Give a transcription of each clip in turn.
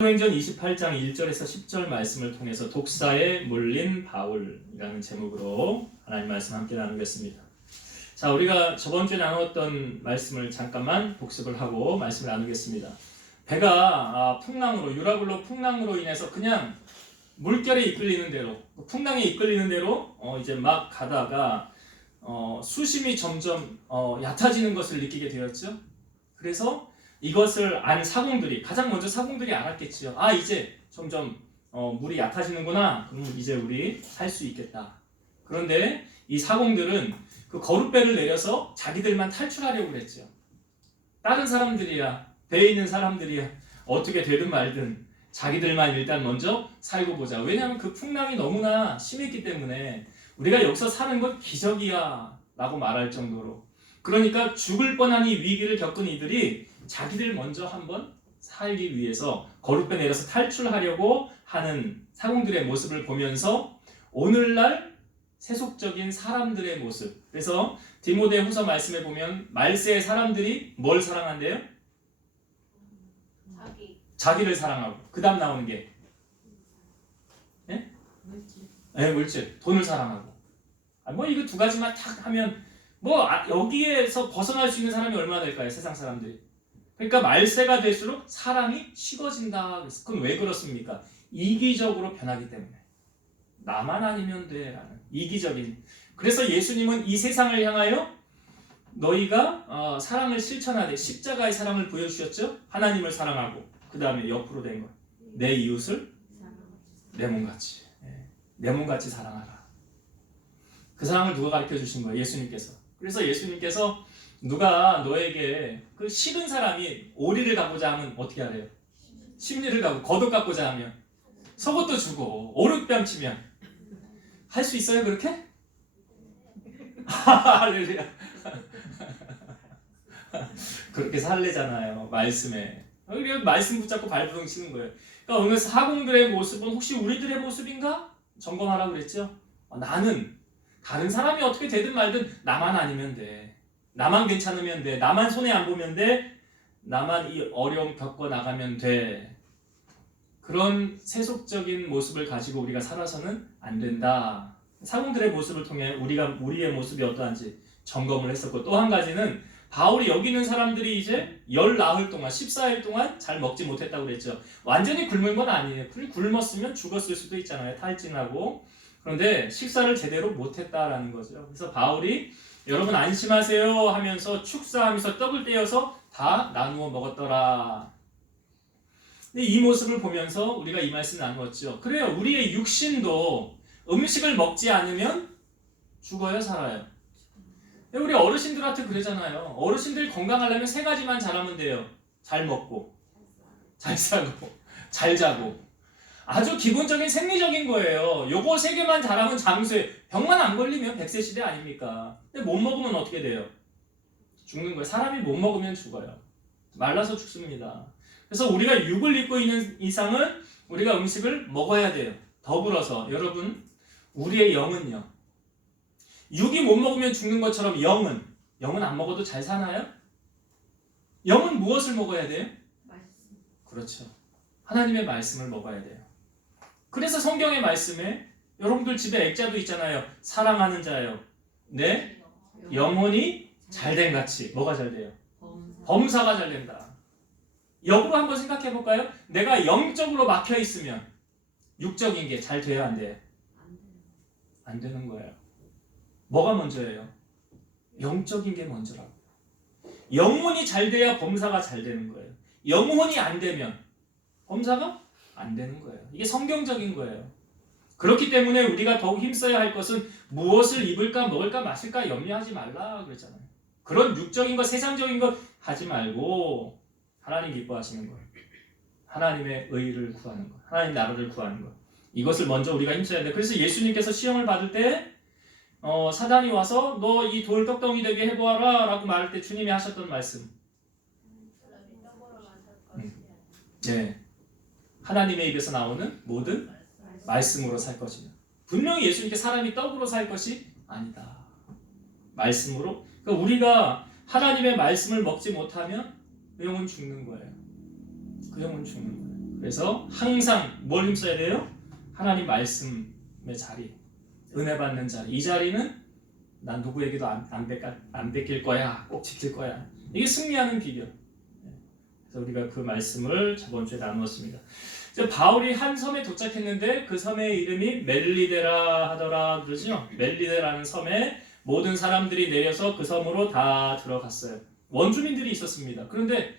사도행전 28장 1절에서 10절 말씀을 통해서 독사에 몰린 바울이라는 제목으로 하나님 말씀 함께 나누겠습니다. 자, 우리가 저번 주에 나누었던 말씀을 잠깐만 복습을 하고 말씀을 나누겠습니다. 배가 유라굴로 풍랑으로 인해서 그냥 물결에 이끌리는 대로, 풍랑에 이끌리는 대로 이제 막 가다가 수심이 점점 얕아지는 것을 느끼게 되었죠. 그래서 이것을 안 사공들이, 가장 먼저 사공들이 알았겠지요. 이제 점점 물이 얕아지는구나. 그럼 이제 우리 살 수 있겠다. 그런데 이 사공들은 그 거룻배를 내려서 자기들만 탈출하려고 그랬죠. 다른 사람들이야, 배에 있는 사람들이야, 어떻게 되든 말든 자기들만 일단 먼저 살고 보자. 왜냐하면 그 풍랑이 너무나 심했기 때문에 우리가 여기서 사는 건 기적이야 라고 말할 정도로, 그러니까 죽을 뻔한 이 위기를 겪은 이들이 자기들 먼저 한번 살기 위해서 거룻배 내려서 탈출하려고 하는 사공들의 모습을 보면서 오늘날 세속적인 사람들의 모습, 그래서 디모데후서 말씀에 보면 말세의 사람들이 뭘 사랑한대요? 자기를 사랑하고, 그 다음 나오는 게 물질, 돈을 사랑하고. 이거 두 가지만 탁 하면 여기에서 벗어날 수 있는 사람이 얼마나 될까요? 세상 사람들이. 그러니까 말세가 될수록 사랑이 식어진다. 그건 왜 그렇습니까? 이기적으로 변하기 때문에. 나만 아니면 돼 라는 이기적인. 그래서 예수님은 이 세상을 향하여 너희가 사랑을 실천하되 십자가의 사랑을 보여주셨죠. 하나님을 사랑하고, 그 다음에 옆으로 된 것, 내 이웃을 내 몸같이, 내 몸같이 사랑하라. 그 사랑을 누가 가르쳐 주신 거예요? 예수님께서. 그래서 예수님께서 누가 너에게 그 싫은 사람이 오리를 갖고자 하면 어떻게 하래요? 심리를 갖고, 겉옷 갖고자 하면 속옷도 주고, 오륙뺨 치면 할 수 있어요 그렇게? 할렐루야. 그렇게 살래잖아요 말씀에. 말씀 붙잡고 발부둥 치는 거예요. 그러니까 오늘 사공들의 모습은 혹시 우리들의 모습인가? 점검하라고 그랬죠. 나는 다른 사람이 어떻게 되든 말든 나만 아니면 돼. 나만 괜찮으면 돼. 나만 손해 안 보면 돼. 나만 이 어려움 겪어 나가면 돼. 그런 세속적인 모습을 가지고 우리가 살아서는 안 된다. 사공들의 모습을 통해 우리의 모습이 어떠한지 점검을 했었고, 또 한 가지는 바울이 여기 있는 사람들이 이제 열 나흘 동안, 14일 동안 잘 먹지 못했다고 그랬죠. 완전히 굶은 건 아니에요. 굶었으면 죽었을 수도 있잖아요. 탈진하고. 그런데 식사를 제대로 못했다라는 거죠. 그래서 바울이 여러분 안심하세요 하면서 축사하면서 떡을 떼어서 다 나누어 먹었더라. 근데 이 모습을 보면서 우리가 이 말씀 나누었죠. 그래요. 우리의 육신도 음식을 먹지 않으면 죽어요, 살아요? 우리 어르신들한테 그러잖아요. 어르신들 건강하려면 세 가지만 잘하면 돼요. 잘 먹고, 잘 사고, 잘 자고. 아주 기본적인 생리적인 거예요. 요거 세 개만 잘하면 장수해. 병만 안 걸리면 100세 시대 아닙니까? 근데 못 먹으면 어떻게 돼요? 죽는 거예요. 사람이 못 먹으면 죽어요. 말라서 죽습니다. 그래서 우리가 육을 입고 있는 이상은 우리가 음식을 먹어야 돼요. 더불어서 여러분, 우리의 영은요, 육이 못 먹으면 죽는 것처럼 영은 안 먹어도 잘 사나요? 영은 무엇을 먹어야 돼요? 말씀. 그렇죠. 하나님의 말씀을 먹어야 돼요. 그래서 성경의 말씀에 여러분들 집에 액자도 있잖아요. 사랑하는 자요, 내 영혼이 잘된 같이. 뭐가 잘 돼요? 범사가 잘 된다. 역으로 한번 생각해 볼까요? 내가 영적으로 막혀 있으면 육적인 게 잘 돼야 안 돼요? 안 되는 거예요. 뭐가 먼저예요? 영적인 게 먼저라고. 영혼이 잘 돼야 범사가 잘 되는 거예요. 영혼이 안 되면 범사가 안 되는 거예요. 이게 성경적인 거예요. 그렇기 때문에 우리가 더욱 힘써야 할 것은 무엇을 입을까, 먹을까, 마실까 염려하지 말라 그랬잖아요. 그런 육적인 것, 세상적인 것 하지 말고 하나님 기뻐하시는 것, 하나님의 의를 구하는 것, 하나님 나라를 구하는 것, 이것을 먼저 우리가 힘써야 돼. 그래서 예수님께서 시험을 받을 때 사단이 와서 너 이 돌 떡덩이 되게 해보아라 라고 말할 때 주님이 하셨던 말씀, 네, 하나님의 입에서 나오는 모든 말씀으로 살 것이며, 분명히 예수님께 사람이 떡으로 살 것이 아니다. 말씀으로. 그러니까 우리가 하나님의 말씀을 먹지 못하면 그 영은 죽는 거예요. 그 영은 죽는 거예요. 그래서 항상 뭘 힘써야 돼요? 하나님 말씀의 자리, 은혜 받는 자리. 이 자리는 난 누구에게도 안 뺏길 거야. 꼭 지킬 거야. 이게 승리하는 비결. 그래서 우리가 그 말씀을 저번 주에 나누었습니다. 이제 바울이 한 섬에 도착했는데 그 섬의 이름이 멜리데라 하더라 그러죠. 멜리데라는 섬에 모든 사람들이 내려서 그 섬으로 다 들어갔어요. 원주민들이 있었습니다. 그런데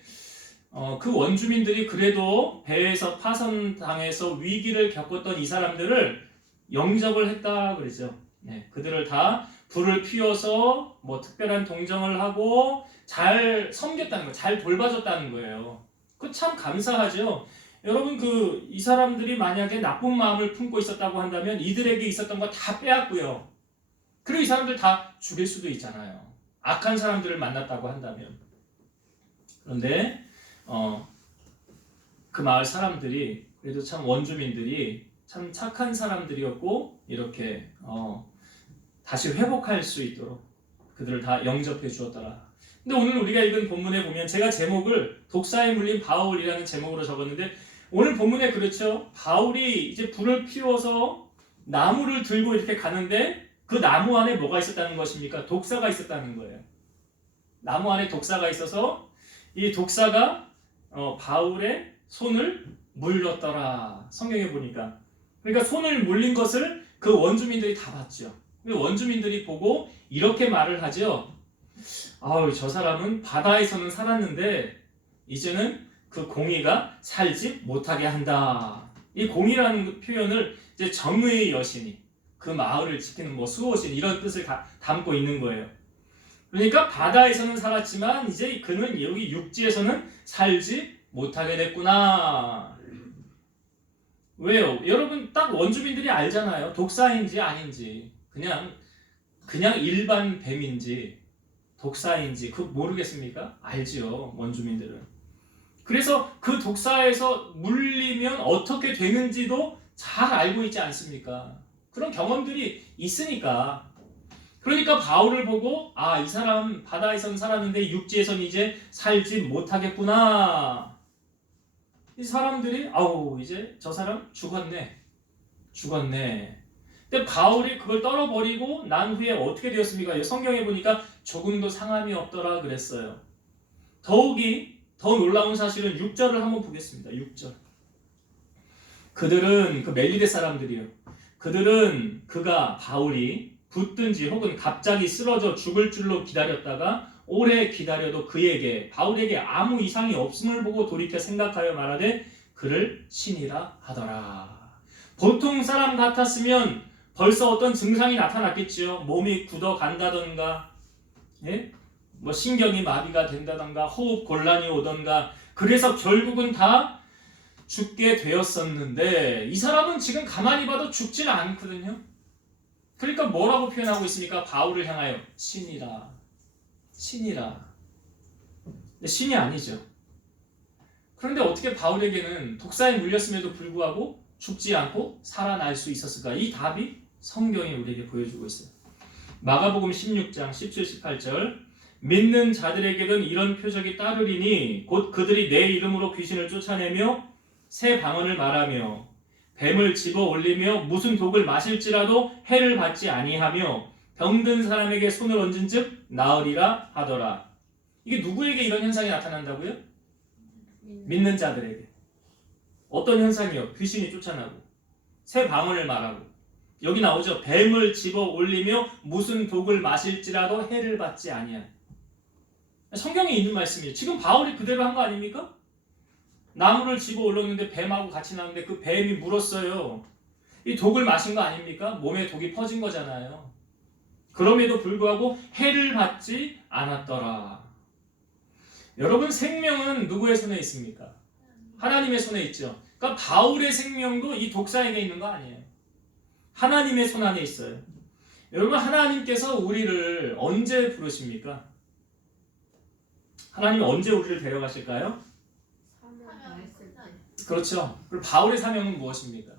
그 원주민들이 그래도 배에서 파손당해서 위기를 겪었던 이 사람들을 영접을 했다 그러죠. 네, 그들을 다 불을 피워서 뭐 특별한 동정을 하고 잘 섬겼다는 거, 잘 돌봐줬다는 거예요. 그 참 감사하죠. 여러분 이 사람들이 만약에 나쁜 마음을 품고 있었다고 한다면 이들에게 있었던 거 다 빼앗고요. 그리고 이 사람들 다 죽일 수도 있잖아요. 악한 사람들을 만났다고 한다면. 그런데 그 마을 사람들이 그래도 참 원주민들이 참 착한 사람들이었고 이렇게 다시 회복할 수 있도록 그들을 다 영접해 주었더라. 근데 오늘 우리가 읽은 본문에 보면 제가 제목을 독사에 물린 바울이라는 제목으로 적었는데 오늘 본문에 그렇죠. 바울이 이제 불을 피워서 나무를 들고 이렇게 가는데 그 나무 안에 뭐가 있었다는 것입니까? 독사가 있었다는 거예요. 나무 안에 독사가 있어서 이 독사가 바울의 손을 물렸더라. 성경에 보니까. 그러니까 손을 물린 것을 그 원주민들이 다 봤죠. 원주민들이 보고 이렇게 말을 하죠. 아우, 저 사람은 바다에서는 살았는데 이제는 그 공의가 살지 못하게 한다. 이 공의라는 표현을 이제 정의의 여신이 그 마을을 지키는 뭐 수호신 이런 뜻을 담고 있는 거예요. 그러니까 바다에서는 살았지만 이제 그는 여기 육지에서는 살지 못하게 됐구나. 왜요? 여러분 딱 원주민들이 알잖아요. 독사인지 아닌지. 그냥 일반 뱀인지 독사인지 그 모르겠습니까? 알지요. 원주민들은. 그래서 그 독사에서 물리면 어떻게 되는지도 잘 알고 있지 않습니까? 그런 경험들이 있으니까. 그러니까 바울을 보고 이 사람 바다에선 살았는데 육지에선 이제 살지 못하겠구나. 이 사람들이 이제 저 사람 죽었네. 근데 바울이 그걸 떨어버리고 난 후에 어떻게 되었습니까? 성경에 보니까 조금도 상함이 없더라 그랬어요. 더욱이 더 놀라운 사실은 6절을 한번 보겠습니다. 6절. 그들은 그 멜리데 사람들이요. 그들은 바울이 붙든지 혹은 갑자기 쓰러져 죽을 줄로 기다렸다가 오래 기다려도 바울에게 아무 이상이 없음을 보고 돌이켜 생각하여 말하되 그를 신이라 하더라. 보통 사람 같았으면 벌써 어떤 증상이 나타났겠지요. 몸이 굳어간다던가, 뭐 신경이 마비가 된다던가, 호흡 곤란이 오던가. 그래서 결국은 다 죽게 되었었는데 이 사람은 지금 가만히 봐도 죽지는 않거든요. 그러니까 뭐라고 표현하고 있습니까? 바울을 향하여 신이라. 근데 신이 아니죠. 그런데 어떻게 바울에게는 독사에 물렸음에도 불구하고 죽지 않고 살아날 수 있었을까? 이 답이 성경이 우리에게 보여주고 있어요. 마가복음 16장 17, 18절. 믿는 자들에게는 이런 표적이 따르리니 곧 그들이 내 이름으로 귀신을 쫓아내며 새 방언을 말하며 뱀을 집어 올리며 무슨 독을 마실지라도 해를 받지 아니하며 병든 사람에게 손을 얹은즉 나으리라 하더라. 이게 누구에게 이런 현상이 나타난다고요? 믿는 자들에게. 어떤 현상이요? 귀신이 쫓아나고 새 방언을 말하고 여기 나오죠. 뱀을 집어 올리며 무슨 독을 마실지라도 해를 받지 아니하며. 성경에 있는 말씀이에요. 지금 바울이 그대로 한 거 아닙니까? 나무를 집어 올렸는데 뱀하고 같이 나오는데 그 뱀이 물었어요. 이 독을 마신 거 아닙니까? 몸에 독이 퍼진 거잖아요. 그럼에도 불구하고 해를 받지 않았더라. 여러분, 생명은 누구의 손에 있습니까? 하나님의 손에 있죠. 그러니까 바울의 생명도 이 독사에게 있는 거 아니에요. 하나님의 손 안에 있어요. 여러분, 하나님께서 우리를 언제 부르십니까? 하나님이 언제 우리를 데려가실까요? 그렇죠. 그리고 바울의 사명은 무엇입니까?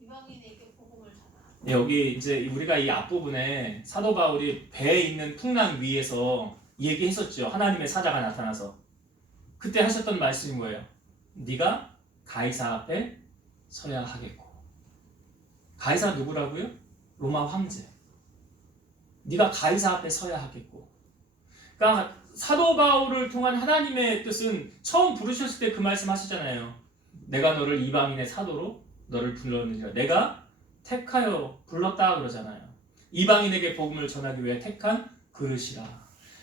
이방인에게 복음을 전하라. 여기 이제 우리가 이 앞부분에 사도 바울이 배에 있는 풍랑 위에서 얘기했었죠. 하나님의 사자가 나타나서 그때 하셨던 말씀이 뭐예요? 네가 가이사 앞에 서야 하겠고. 가이사 누구라고요? 로마 황제. 네가 가이사 앞에 서야 하겠고. 그러니까 사도 바울을 통한 하나님의 뜻은 처음 부르셨을 때 그 말씀 하시잖아요. 내가 너를 이방인의 사도로 너를 불렀느니라. 내가 택하여 불렀다 그러잖아요. 이방인에게 복음을 전하기 위해 택한 그릇이라.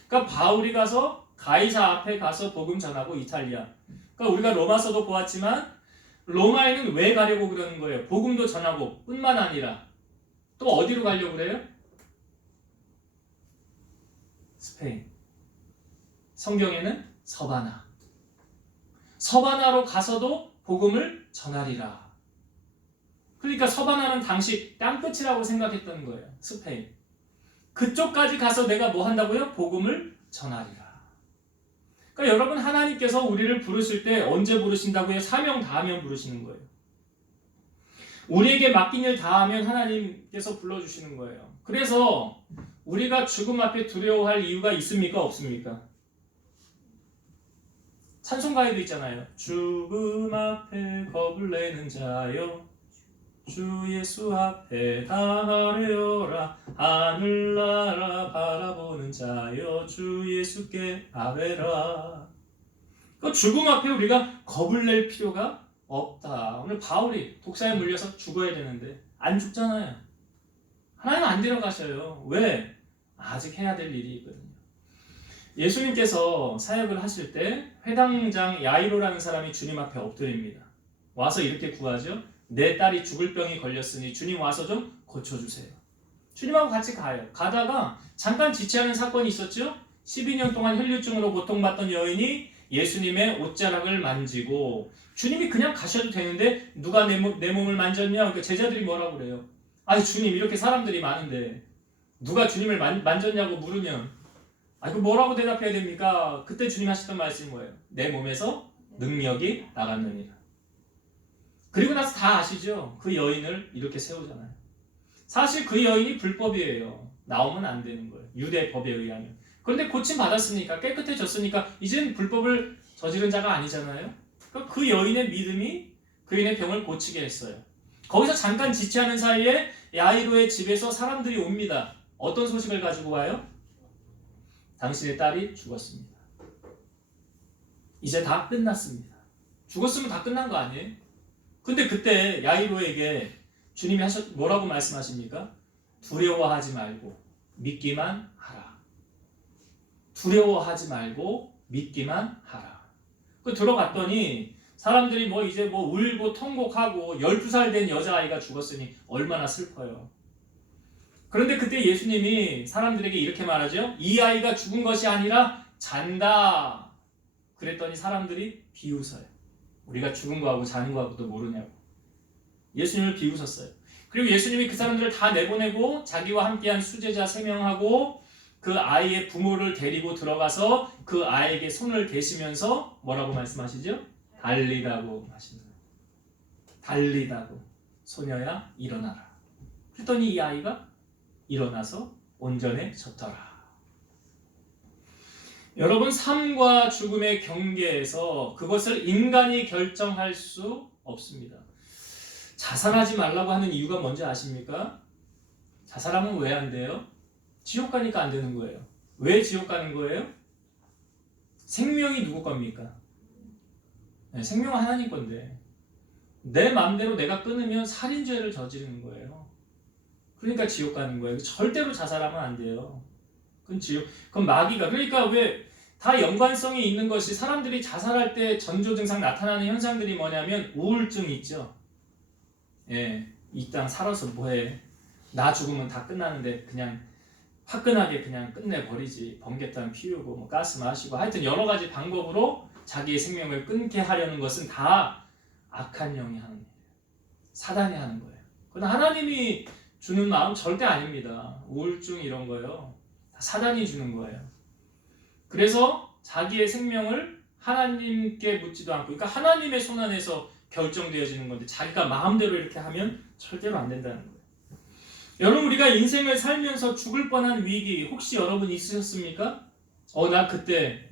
그러니까 바울이 가서 가이사 앞에 가서 복음 전하고 이탈리아. 그러니까 우리가 로마서도 보았지만 로마에는 왜 가려고 그러는 거예요? 복음도 전하고 뿐만 아니라 또 어디로 가려고 그래요? 스페인. 성경에는 서바나. 서바나로 가서도 복음을 전하리라. 그러니까 서바나는 당시 땅끝이라고 생각했던 거예요. 스페인. 그쪽까지 가서 내가 뭐 한다고요? 복음을 전하리라. 그러니까 여러분 하나님께서 우리를 부르실 때 언제 부르신다고요? 사명 다하면 부르시는 거예요. 우리에게 맡긴 일 다하면 하나님께서 불러주시는 거예요. 그래서 우리가 죽음 앞에 두려워할 이유가 있습니까? 없습니까? 찬송가에도 있잖아요. 죽음 앞에 겁을 내는 자여 주 예수 앞에 나아뢰어라. 하늘나라 바라보는 자여 주 예수께 아뢰라. 그 죽음 앞에 우리가 겁을 낼 필요가 없다. 오늘 바울이 독사에 물려서 죽어야 되는데 안 죽잖아요. 하나님 안 데려가셔요. 왜? 아직 해야 될 일이 있거든요. 예수님께서 사역을 하실 때 회당장 야이로라는 사람이 주님 앞에 엎드립니다. 와서 이렇게 구하죠. 내 딸이 죽을 병이 걸렸으니 주님 와서 좀 고쳐주세요. 주님하고 같이 가요. 가다가 잠깐 지체하는 사건이 있었죠. 12년 동안 혈류증으로 고통받던 여인이 예수님의 옷자락을 만지고 주님이 그냥 가셔도 되는데 누가 내 몸을 만졌냐? 그러니까 제자들이 뭐라고 그래요? 아니 주님 이렇게 사람들이 많은데 누가 주님을 만졌냐고 물으면 그 뭐라고 대답해야 됩니까? 그때 주님 하셨던 말씀이 뭐예요? 내 몸에서 능력이 나갔느니라. 그리고 나서 다 아시죠? 그 여인을 이렇게 세우잖아요. 사실 그 여인이 불법이에요. 나오면 안 되는 거예요. 유대 법에 의하면. 그런데 고침 받았으니까 깨끗해졌으니까 이젠 불법을 저지른 자가 아니잖아요. 그 여인의 믿음이 그 여인의 병을 고치게 했어요. 거기서 잠깐 지체하는 사이에 야이로의 집에서 사람들이 옵니다. 어떤 소식을 가지고 와요? 당신의 딸이 죽었습니다. 이제 다 끝났습니다. 죽었으면 다 끝난 거 아니에요? 근데 그때 야이로에게 주님이 뭐라고 말씀하십니까? 두려워하지 말고 믿기만 하라. 두려워하지 말고 믿기만 하라. 그 들어갔더니 사람들이 이제 울고 통곡하고 12살 된 여자아이가 죽었으니 얼마나 슬퍼요. 그런데 그때 예수님이 사람들에게 이렇게 말하죠. 이 아이가 죽은 것이 아니라 잔다. 그랬더니 사람들이 비웃어요. 우리가 죽은 거하고 자는 거하고도 모르냐고. 예수님을 비웃었어요. 그리고 예수님이 그 사람들을 다 내보내고 자기와 함께한 수제자 3명하고 그 아이의 부모를 데리고 들어가서 그 아이에게 손을 대시면서 뭐라고 말씀하시죠? 달리다고 하시는 거예요. 달리다고. 소녀야 일어나라. 그랬더니 이 아이가 일어나서 온전해졌더라. 여러분 삶과 죽음의 경계에서 그것을 인간이 결정할 수 없습니다. 자살하지 말라고 하는 이유가 뭔지 아십니까? 자살하면 왜 안 돼요? 지옥 가니까 안 되는 거예요. 왜 지옥 가는 거예요? 생명이 누구 겁니까? 네, 생명은 하나님 건데 내 마음대로 내가 끊으면 살인죄를 저지르는 거예요. 그러니까 지옥 가는 거예요. 절대로 자살하면 안 돼요. 그건 지옥. 그건 마귀가. 그러니까 왜 다 연관성이 있는 것이 사람들이 자살할 때 전조 증상 나타나는 현상들이 뭐냐면 우울증 있죠. 예, 이 땅 살아서 뭐해? 나 죽으면 다 끝나는데 그냥 화끈하게 그냥 끝내버리지. 번개탄 피우고 가스 마시고 하여튼 여러 가지 방법으로 자기의 생명을 끊게 하려는 것은 다 악한 영이 하는 일이에요. 사단이 하는 거예요. 그건 하나님이 주는 마음 절대 아닙니다. 우울증 이런 거요. 다 사단이 주는 거예요. 그래서 자기의 생명을 하나님께 묻지도 않고 그러니까 하나님의 손 안에서 결정되어지는 건데 자기가 마음대로 이렇게 하면 절대로 안 된다는 거예요. 여러분 우리가 인생을 살면서 죽을 뻔한 위기 혹시 여러분 있으셨습니까? 나 그때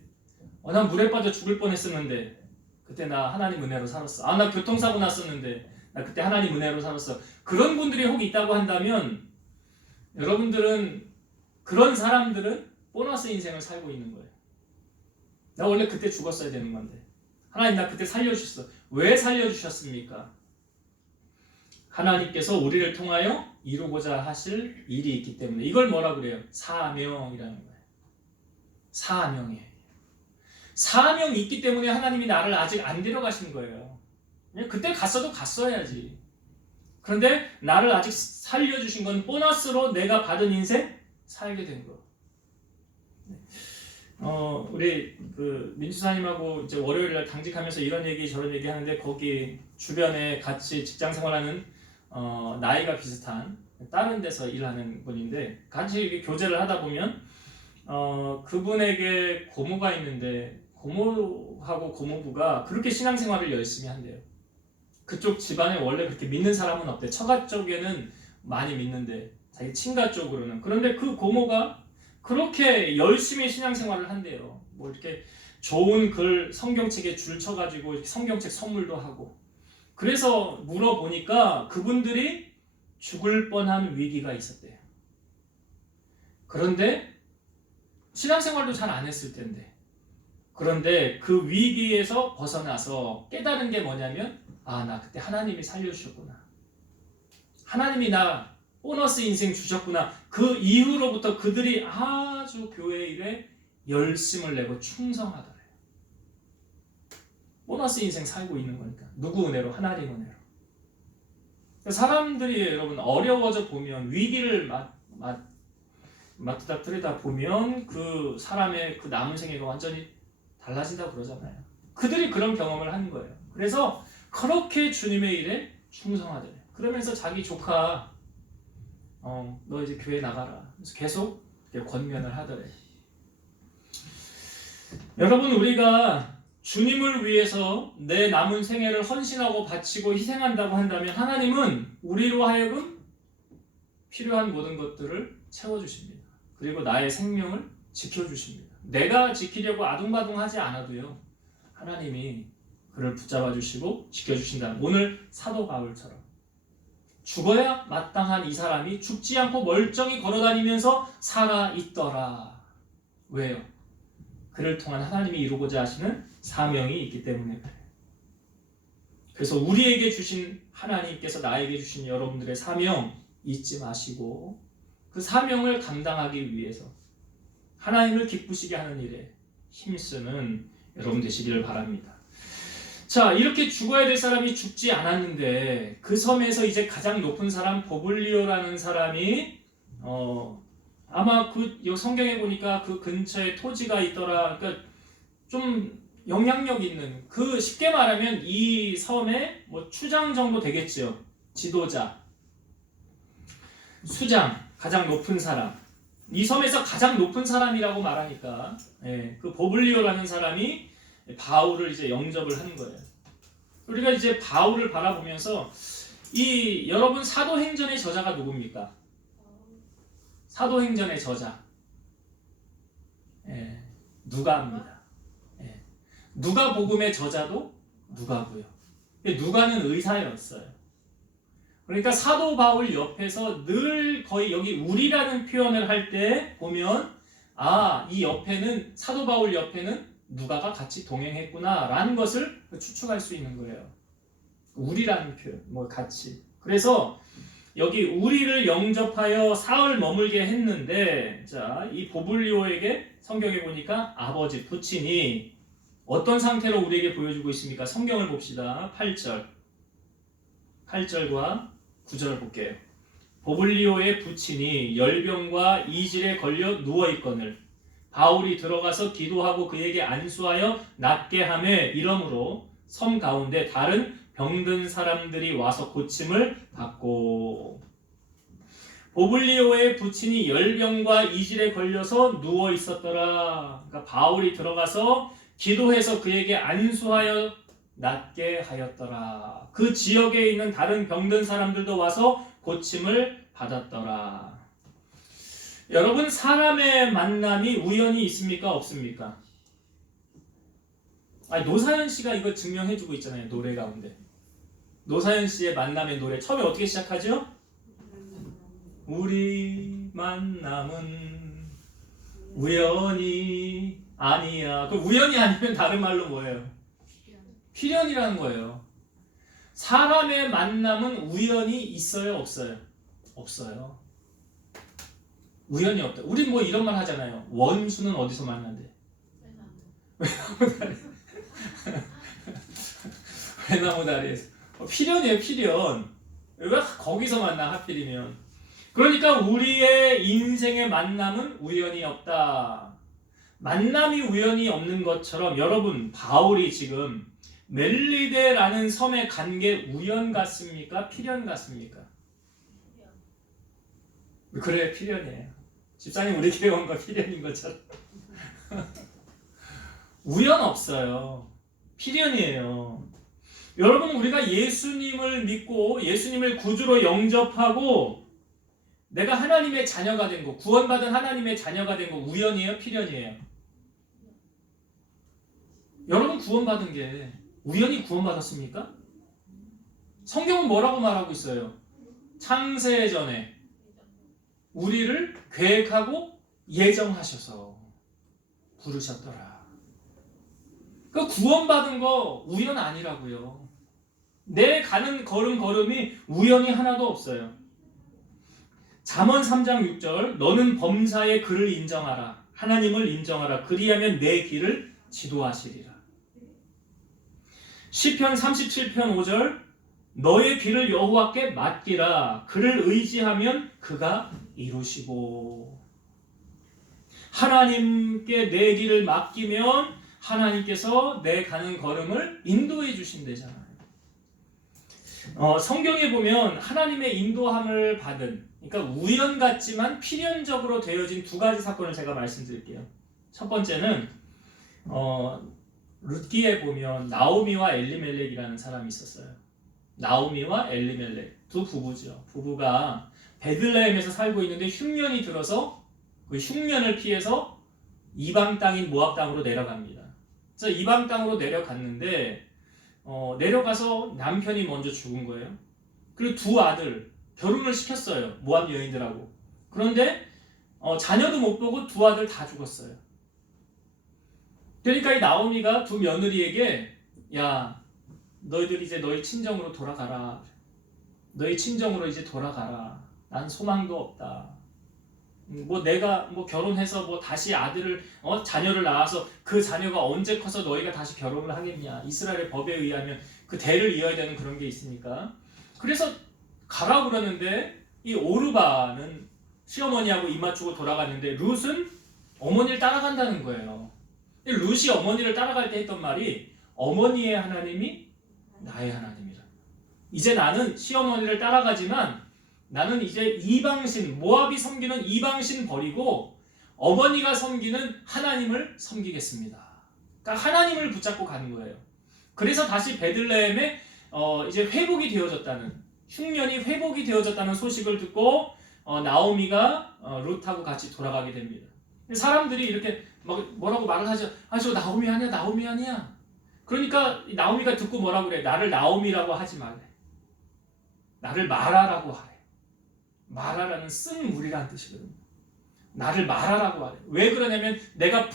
나 물에 빠져 죽을 뻔했었는데 그때 나 하나님 은혜로 살았어. 아, 나 교통사고 났었는데 나 그때 하나님 은혜로 살았어. 그런 분들이 혹 있다고 한다면 여러분들은 그런 사람들은 보너스 인생을 살고 있는 거예요. 나 원래 그때 죽었어야 되는 건데 하나님 나 그때 살려주셨어. 왜 살려주셨습니까? 하나님께서 우리를 통하여 이루고자 하실 일이 있기 때문에. 이걸 뭐라 그래요? 사명이라는 거예요. 사명이에요. 사명이 있기 때문에 하나님이 나를 아직 안 데려가신 거예요. 그때 갔어도 갔어야지. 그런데 나를 아직 살려주신 건 보너스로 내가 받은 인생 살게 된 거. 우리 그 민주사님하고 이제 월요일날 당직하면서 이런 얘기 저런 얘기 하는데 거기 주변에 같이 직장 생활하는 나이가 비슷한 다른 데서 일하는 분인데 같이 이렇게 교제를 하다 보면 그분에게 고모가 있는데 고모하고 고모부가 그렇게 신앙생활을 열심히 한대요. 그쪽 집안에 원래 그렇게 믿는 사람은 없대. 처가 쪽에는 많이 믿는데 자기 친가 쪽으로는. 그런데 그 고모가 그렇게 열심히 신앙생활을 한대요. 뭐 이렇게 좋은 글 성경책에 줄 쳐가지고 이렇게 성경책 선물도 하고. 그래서 물어보니까 그분들이 죽을 뻔한 위기가 있었대요. 그런데 신앙생활도 잘 안 했을 텐데. 그런데 그 위기에서 벗어나서 깨달은 게 뭐냐면 나 그때 하나님이 살려주셨구나. 하나님이 나 보너스 인생 주셨구나. 그 이후로부터 그들이 아주 교회 일에 열심을 내고 충성하더래요. 보너스 인생 살고 있는 거니까. 누구 은혜로? 하나님 은혜로. 사람들이 여러분 어려워져 보면 위기를 맞다 들이다 보면 그 사람의 그 남은 생애가 완전히 달라진다고 그러잖아요. 그들이 그런 경험을 하는 거예요. 그래서 그렇게 주님의 일에 충성하더래요. 그러면서 자기 조카 너 이제 교회 나가라. 그래서 계속 권면을 하더래요. 여러분 우리가 주님을 위해서 내 남은 생애를 헌신하고 바치고 희생한다고 한다면 하나님은 우리로 하여금 필요한 모든 것들을 채워주십니다. 그리고 나의 생명을 지켜주십니다. 내가 지키려고 아둥바둥하지 않아도요. 하나님이 그를 붙잡아 주시고 지켜주신다. 오늘 사도 바울처럼 죽어야 마땅한 이 사람이 죽지 않고 멀쩡히 걸어다니면서 살아있더라. 왜요? 그를 통한 하나님이 이루고자 하시는 사명이 있기 때문에 그래요. 그래서 우리에게 주신 하나님께서 나에게 주신 여러분들의 사명 잊지 마시고 그 사명을 감당하기 위해서 하나님을 기쁘시게 하는 일에 힘쓰는 여러분 되시기를 바랍니다. 자, 이렇게 죽어야 될 사람이 죽지 않았는데 그 섬에서 이제 가장 높은 사람 보블리오라는 사람이 아마 그 성경에 보니까 그 근처에 토지가 있더라. 그러니까 좀 영향력 있는 그 쉽게 말하면 이 섬의 뭐 추장 정도 되겠지요. 지도자, 수장, 가장 높은 사람. 이 섬에서 가장 높은 사람이라고 말하니까 그 보블리오라는 사람이 바울을 이제 영접을 하는 거예요. 우리가 이제 바울을 바라보면서 이 여러분 사도행전의 저자가 누굽니까? 사도행전의 저자 누가입니다. 누가복음의 저자도 누가고요. 누가는 의사였어요. 그러니까 사도 바울 옆에서 늘 거의 여기 우리라는 표현을 할 때 보면 이 옆에는 사도 바울 옆에는 누가가 같이 동행했구나 라는 것을 추측할 수 있는 거예요. 우리라는 표현, 같이. 그래서 여기 우리를 영접하여 사흘 머물게 했는데 이 보블리오에게 성경에 보니까 아버지, 부친이 어떤 상태로 우리에게 보여주고 있습니까? 성경을 봅시다. 8절과 9절을 볼게요. 보블리오의 부친이 열병과 이질에 걸려 누워있거늘 바울이 들어가서 기도하고 그에게 안수하여 낫게 하매 이러므로 섬 가운데 다른 병든 사람들이 와서 고침을 받고. 보블리오의 부친이 열병과 이질에 걸려서 누워 있었더라. 그러니까 바울이 들어가서 기도해서 그에게 안수하여 낫게 하였더라. 그 지역에 있는 다른 병든 사람들도 와서 고침을 받았더라. 여러분 사람의 만남이 우연히 있습니까? 없습니까? 아니, 노사연 씨가 이거 증명해주고 있잖아요. 노래 가운데. 노사연 씨의 만남의 노래 처음에 어떻게 시작하죠? 우리 만남은 우연이 아니야. 그 우연이 아니면 다른 말로 뭐예요? 필연이라는 거예요. 사람의 만남은 우연이 있어요, 없어요? 없어요. 우연이 없다. 우린 뭐 이런 말 하잖아요. 원수는 어디서 만난대? 외나무 다리에서. 필연이에요, 필연. 왜 거기서 만나, 하필이면. 그러니까 우리의 인생의 만남은 우연이 없다. 만남이 우연이 없는 것처럼 여러분, 바울이 지금 멜리데라는 섬에 간 게 우연 같습니까? 필연 같습니까? 그래, 필연이에요. 집사님 우리 교회 온 거 필연인 것처럼. 우연 없어요. 필연이에요. 여러분, 우리가 예수님을 믿고 예수님을 구주로 영접하고 내가 하나님의 자녀가 된 거, 구원받은 하나님의 자녀가 된 거 우연이에요? 필연이에요? 여러분, 구원받은 게 우연히 구원받았습니까? 성경은 뭐라고 말하고 있어요? 창세 전에 우리를 계획하고 예정하셔서 부르셨더라. 그 구원받은 거 우연 아니라고요. 내 가는 걸음걸음이 우연이 하나도 없어요. 잠언 3장 6절 너는 범사의 그를 인정하라. 하나님을 인정하라. 그리하면 내 길을 지도하시리라. 시편 37편 5절 너의 길을 여호와께 맡기라. 그를 의지하면 그가 이루시고. 하나님께 내 길을 맡기면 하나님께서 내 가는 걸음을 인도해 주신대잖아요. 성경에 보면 하나님의 인도함을 받은, 그러니까 우연 같지만 필연적으로 되어진 두 가지 사건을 제가 말씀드릴게요. 첫 번째는 룻기에 보면 나오미와 엘리멜렉이라는 사람이 있었어요. 나오미와 엘리멜렉 두 부부죠. 부부가 베들레헴에서 살고 있는데 흉년이 들어서 그 흉년을 피해서 이방 땅인 모압 땅으로 내려갑니다. 그래서 이방 땅으로 내려갔는데 내려가서 남편이 먼저 죽은 거예요. 그리고 두 아들 결혼을 시켰어요. 모압 여인들하고. 그런데 자녀도 못 보고 두 아들 다 죽었어요. 그러니까 이 나오미가 두 며느리에게 야, 너희들 이제 너희 친정으로 돌아가라. 너희 친정으로 이제 돌아가라. 난 소망도 없다. 뭐 내가 뭐 결혼해서 뭐 다시 아들을 자녀를 낳아서 그 자녀가 언제 커서 너희가 다시 결혼을 하겠냐. 이스라엘의 법에 의하면 그 대를 이어야 되는 그런 게 있으니까. 그래서 가라고 그러는데 이 오르바는 시어머니하고 입 맞추고 돌아갔는데 룻은 어머니를 따라간다는 거예요. 룻이 어머니를 따라갈 때 했던 말이 어머니의 하나님이 나의 하나님이라. 이제 나는 시어머니를 따라가지만 나는 이제 이방신, 모압이 섬기는 이방신 버리고 어머니가 섬기는 하나님을 섬기겠습니다. 그러니까 하나님을 붙잡고 가는 거예요. 그래서 다시 베들레헴에 이제 회복이 되어졌다는, 흉년이 회복이 되어졌다는 소식을 듣고 나오미가 룻하고 같이 돌아가게 됩니다. 사람들이 이렇게 막 뭐라고 말을 하죠. 아, 저 나오미 아니야, 나오미 아니야. 그러니까 나오미가 듣고 뭐라고 그래? 나를 나오미라고 하지 말래. 나를 마라라고 하래. 마라라는 쓴 물이라는 뜻이거든요. 나를 마라라고 하래. 왜 그러냐면 내가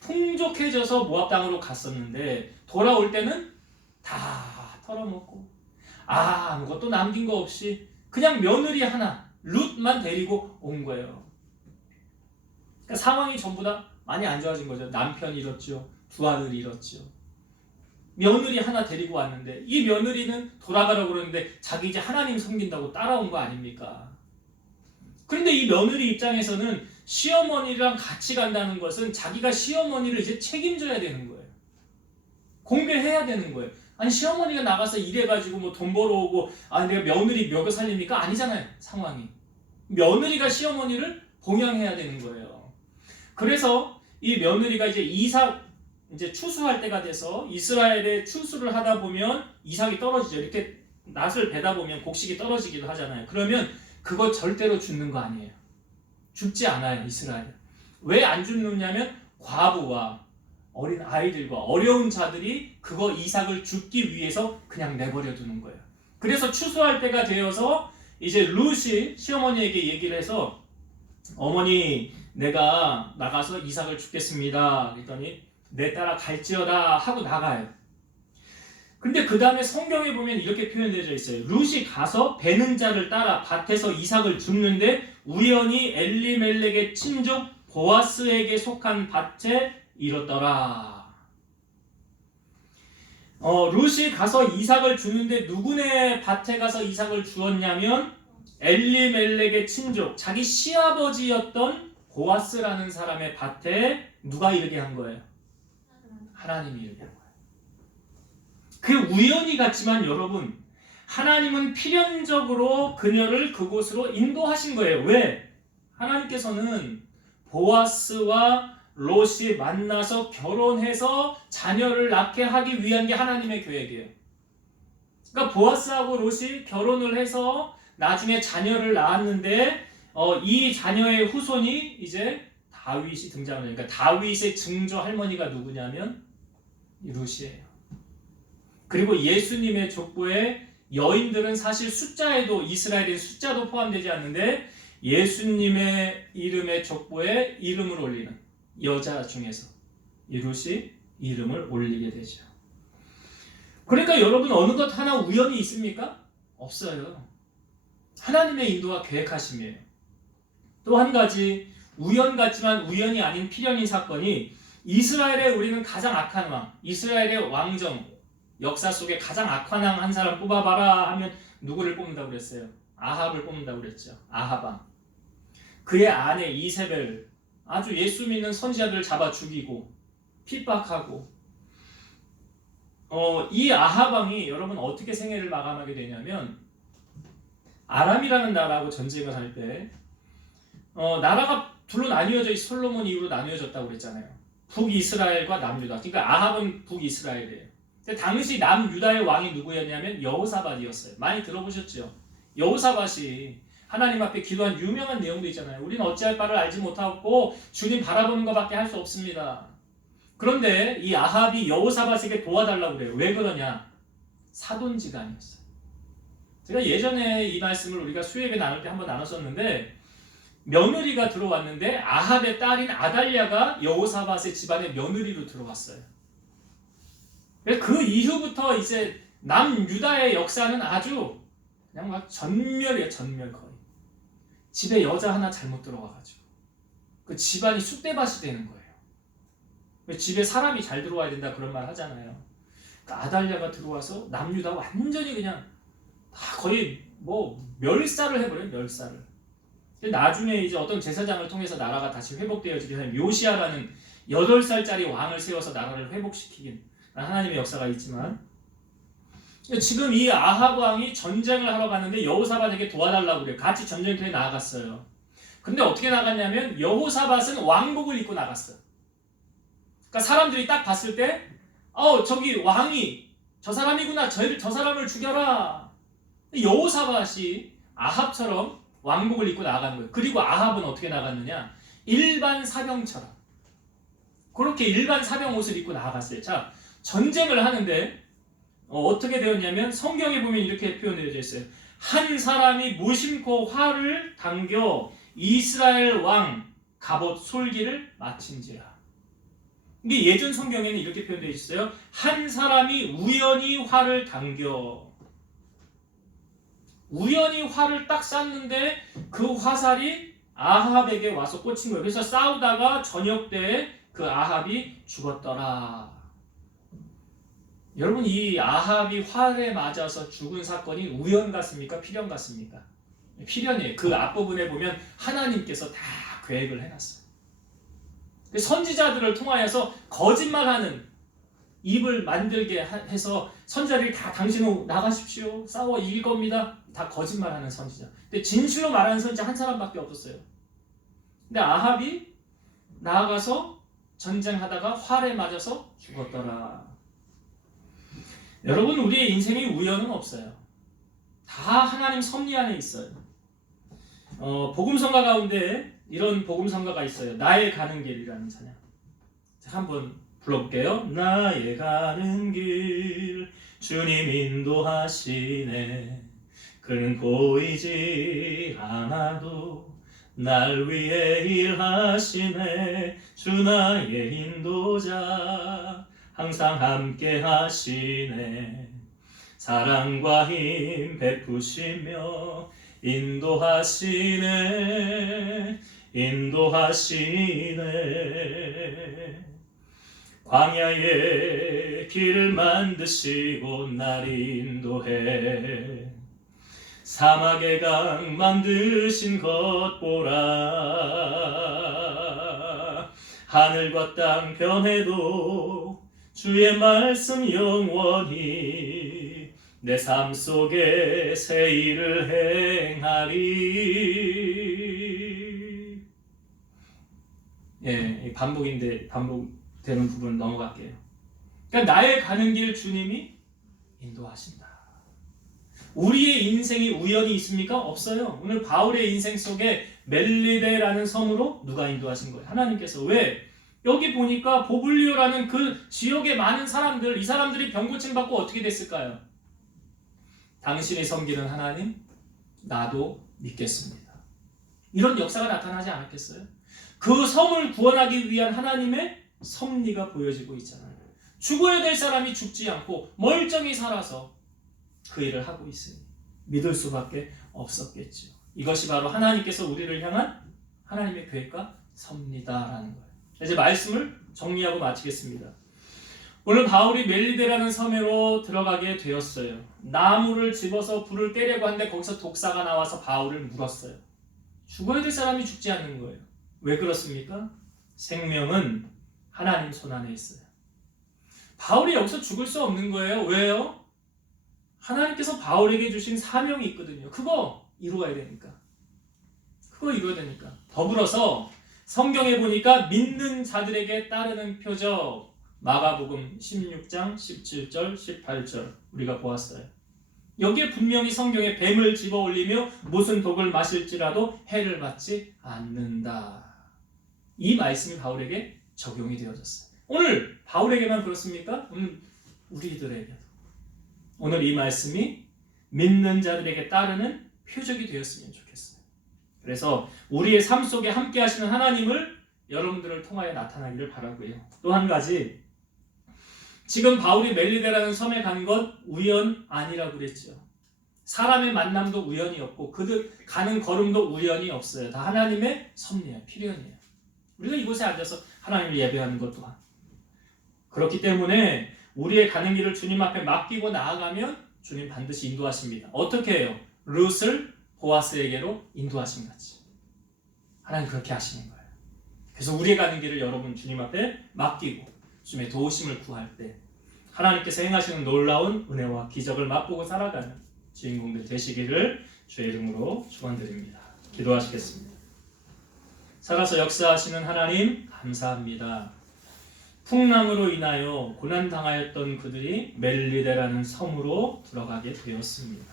풍족해져서 모압 땅으로 갔었는데 돌아올 때는 다 털어먹고 아무것도 남긴 거 없이 그냥 며느리 하나 룻만 데리고 온 거예요. 그러니까 상황이 전부 다 많이 안 좋아진 거죠. 남편이 잃었죠. 두 아들이 잃었죠. 며느리 하나 데리고 왔는데 이 며느리는 돌아가라고 그러는데 자기 이제 하나님 섬긴다고 따라온 거 아닙니까? 그런데 이 며느리 입장에서는 시어머니랑 같이 간다는 것은 자기가 시어머니를 이제 책임져야 되는 거예요. 공개해야 되는 거예요. 아니 시어머니가 나가서 일해가지고 뭐 돈 벌어오고 내가 며느리 먹여 살립니까? 아니잖아요. 상황이. 며느리가 시어머니를 봉양해야 되는 거예요. 그래서 이 며느리가 이제 추수할 때가 돼서 이스라엘에 추수를 하다 보면 이삭이 떨어지죠. 이렇게 낫을 베다 보면 곡식이 떨어지기도 하잖아요. 그러면 그거 절대로 죽는 거 아니에요. 죽지 않아요. 이스라엘. 왜 안 죽느냐면 과부와 어린 아이들과 어려운 자들이 그거 이삭을 죽기 위해서 그냥 내버려 두는 거예요. 그래서 추수할 때가 되어서 이제 룻이 시어머니에게 얘기를 해서 어머니 내가 나가서 이삭을 죽겠습니다. 그랬더니 내 따라 갈지어다 하고 나가요. 근데 그 다음에 성경에 보면 이렇게 표현되어 있어요. 룻이 가서 베는 자를 따라 밭에서 이삭을 줍는데 우연히 엘리멜렉의 친족 보아스에게 속한 밭에 이뤘더라. 룻이 가서 이삭을 주는데 누구네 밭에 가서 이삭을 주었냐면 엘리멜렉의 친족, 자기 시아버지였던 보아스라는 사람의 밭에 누가 이르게 한 거예요? 하나님이 이르게 한 거예요. 그 우연히 같지만 여러분, 하나님은 필연적으로 그녀를 그곳으로 인도하신 거예요. 왜? 하나님께서는 보아스와 롯이 만나서 결혼해서 자녀를 낳게 하기 위한 게 하나님의 계획이에요. 그러니까 보아스하고 롯이 결혼을 해서 나중에 자녀를 낳았는데 이 자녀의 후손이 이제 다윗이 등장을 해요. 그러니까 다윗의 증조 할머니가 누구냐면 롯이에요. 그리고 예수님의 족보에 여인들은 사실 숫자에도 이스라엘의 숫자도 포함되지 않는데 예수님의 이름의 족보에 이름을 올리는 여자 중에서 롯이 이름을 올리게 되죠. 그러니까 여러분 어느 것 하나 우연이 있습니까? 없어요. 하나님의 인도와 계획하심이에요. 또 한 가지 우연 같지만 우연이 아닌 필연인 사건이 이스라엘의 우리는 가장 악한 왕, 이스라엘의 왕정 역사 속에 가장 악한 왕 한 사람 뽑아봐라 하면 누구를 뽑는다고 그랬어요? 아합을 뽑는다고 그랬죠. 아합왕. 그의 아내 이세벨 아주 예수 믿는 선지자들을 잡아 죽이고 핍박하고 이 아합왕이 여러분 어떻게 생애를 마감하게 되냐면 아람이라는 나라하고 전쟁을 할 때 나라가 둘로 나뉘어져 솔로몬 이후로 나뉘어졌다고 그랬잖아요. 북이스라엘과 남유다. 그러니까 아합은 북이스라엘이에요. 당시 남유다의 왕이 누구였냐면 여호사밧이었어요. 많이 들어보셨죠? 여호사밧이 하나님 앞에 기도한 유명한 내용도 있잖아요. 우리는 어찌할 바를 알지 못하고 주님 바라보는 것밖에 할 수 없습니다. 그런데 이 아합이 여호사밧에게 도와달라고 그래요. 왜 그러냐? 사돈지간이었어요. 제가 예전에 이 말씀을 우리가 수요일에 나눌 때 한번 나눴었는데 며느리가 들어왔는데 아합의 딸인 아달랴가 여호사밧의 집안에 며느리로 들어왔어요. 그 이후부터 이제 남유다의 역사는 아주 그냥 막 전멸이에요. 전멸 거의. 집에 여자 하나 잘못 들어와가지고 그 집안이 쑥대밭이 되는 거예요. 집에 사람이 잘 들어와야 된다 그런 말 하잖아요. 그러니까 아달랴가 들어와서 남유다 완전히 그냥 다 거의 뭐 멸살을 해버려요. 멸살을. 나중에 이제 어떤 제사장을 통해서 나라가 다시 회복되어지게 되면 요시아라는 8살짜리 왕을 세워서 나라를 회복시키긴 하나님의 역사가 있지만 지금 이 아합 왕이 전쟁을 하러 갔는데 여호사밧에게 도와달라고 그래요. 같이 전쟁터에 나아갔어요. 근데 어떻게 나갔냐면 여호사밧은 왕복을 입고 나갔어요. 그러니까 사람들이 딱 봤을 때 저기 왕이 저 사람이구나. 저 사람을 죽여라. 여호사밧이 아합처럼 왕복을 입고 나가는 거예요. 그리고 아합은 어떻게 나갔느냐? 일반 사병처럼 그렇게 일반 사병 옷을 입고 나갔어요. 자, 전쟁을 하는데 어떻게 되었냐면 성경에 보면 이렇게 표현되어 있어요. 한 사람이 무심코 활을 당겨 이스라엘 왕 갑옷 솔기를 마친지라. 이게 예전 성경에는 이렇게 표현되어 있어요. 한 사람이 우연히 활을 당겨. 우연히 활을 딱 쐈는데 그 화살이 아합에게 와서 꽂힌 거예요. 그래서 싸우다가 저녁 때 그 아합이 죽었더라. 여러분 이 아합이 활에 맞아서 죽은 사건이 우연 같습니까? 필연 같습니까? 필연이에요. 그 앞부분에 보면 하나님께서 다 계획을 해놨어요. 선지자들을 통하여서 거짓말하는 입을 만들게 해서 선지자들이 다 당신은 나가십시오. 싸워 이길 겁니다. 다 거짓말하는 선지자. 근데 진실로 말하는 선지자 한 사람밖에 없었어요. 근데 아합이 나아가서 전쟁하다가 활에 맞아서 죽었더라. 여러분 우리의 인생에 우연은 없어요. 다 하나님 섭리 안에 있어요. 복음성가 가운데 이런 복음성가가 있어요. 나의 가는 길이라는 찬양. 한번 불러볼게요. 나의 가는 길 주님 인도하시네. 그는 보이지 않아도 날 위해 일하시네. 주 나의 인도자 항상 함께 하시네. 사랑과 힘 베푸시며 인도하시네. 광야의 길을 만드시고 날 인도해. 사막의 강 만드신 것 보라. 하늘과 땅 변해도 주의 말씀 영원히 내 삶 속에 새 일을 행하리. 예, 반복인데 반복되는 부분 넘어갈게요. 그러니까 나의 가는 길 주님이 인도하신다. 우리의 인생이 우연히 있습니까? 없어요. 오늘 바울의 인생 속에 멜리데라는 섬으로 누가 인도하신 거예요? 하나님께서. 왜? 여기 보니까 보블리오라는 그 지역의 많은 사람들, 이 사람들이 병고침 받고 어떻게 됐을까요? 당신이 섬기는 하나님, 나도 믿겠습니다. 이런 역사가 나타나지 않았겠어요? 그 섬을 구원하기 위한 하나님의 섭리가 보여지고 있잖아요. 죽어야 될 사람이 죽지 않고 멀쩡히 살아서 그 일을 하고 있으니 믿을 수밖에 없었겠죠. 이것이 바로 하나님께서 우리를 향한 하나님의 계획과 섭리다라는 거예요. 이제 말씀을 정리하고 마치겠습니다. 오늘 바울이 멜리데라는 섬으로 들어가게 되었어요. 나무를 집어서 불을 떼려고 하는데 거기서 독사가 나와서 바울을 물었어요. 죽어야 될 사람이 죽지 않는 거예요. 왜 그렇습니까? 생명은 하나님 손 안에 있어요. 바울이 여기서 죽을 수 없는 거예요. 왜요? 하나님께서 바울에게 주신 사명이 있거든요. 그거 이루어야 되니까. 더불어서 성경에 보니까 믿는 자들에게 따르는 표적, 마가복음 16장 17절 18절 우리가 보았어요. 여기에 분명히 성경에 뱀을 집어 올리며 무슨 독을 마실지라도 해를 받지 않는다. 이 말씀이 바울에게 적용이 되어졌어요. 오늘 바울에게만 그렇습니까? 오늘 우리들에게도. 오늘 이 말씀이 믿는 자들에게 따르는 표적이 되었으면 좋겠어요. 그래서 우리의 삶 속에 함께 하시는 하나님을 여러분들을 통하여 나타나기를 바라고요. 또 한 가지, 지금 바울이 멜리데라는 섬에 간 것 우연 아니라고 그랬죠. 사람의 만남도 우연이 없고 그들 가는 걸음도 우연이 없어요. 다 하나님의 섭리예요. 필연이에요. 우리가 이곳에 앉아서 하나님을 예배하는 것 또한. 그렇기 때문에 우리의 가는 길을 주님 앞에 맡기고 나아가면 주님 반드시 인도하십니다. 어떻게 해요? 룻을 보아스에게로 인도하신 같이. 하나님 그렇게 하시는 거예요. 그래서 우리의 가는 길을 여러분 주님 앞에 맡기고 주님의 도우심을 구할 때 하나님께서 행하시는 놀라운 은혜와 기적을 맛보고 살아가는 주인공들 되시기를 주의 이름으로 축원드립니다. 기도하시겠습니다. 살아서 역사하시는 하나님 감사합니다. 풍랑으로 인하여 고난당하였던 그들이 멜리데라는 섬으로 들어가게 되었습니다.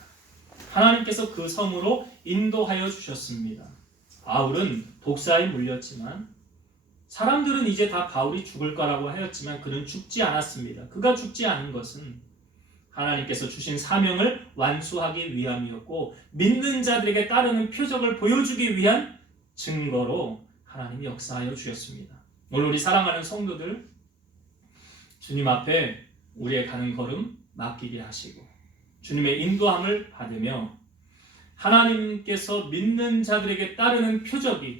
하나님께서 그 섬으로 인도하여 주셨습니다. 바울은 독사에 물렸지만 사람들은 이제 다 바울이 죽을 거라고 하였지만 그는 죽지 않았습니다. 그가 죽지 않은 것은 하나님께서 주신 사명을 완수하기 위함이었고 믿는 자들에게 따르는 표적을 보여주기 위한 증거로 하나님이 역사하여 주셨습니다. 오늘 우리 사랑하는 성도들 주님 앞에 우리의 가는 걸음 맡기게 하시고 주님의 인도함을 받으며 하나님께서 믿는 자들에게 따르는 표적이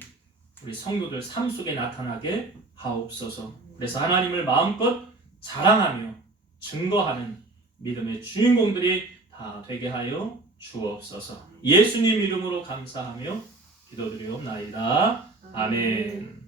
우리 성도들 삶 속에 나타나게 하옵소서. 그래서 하나님을 마음껏 자랑하며 증거하는 믿음의 주인공들이 다 되게 하여 주옵소서. 예수님 이름으로 감사하며 기도드리옵나이다. 아멘.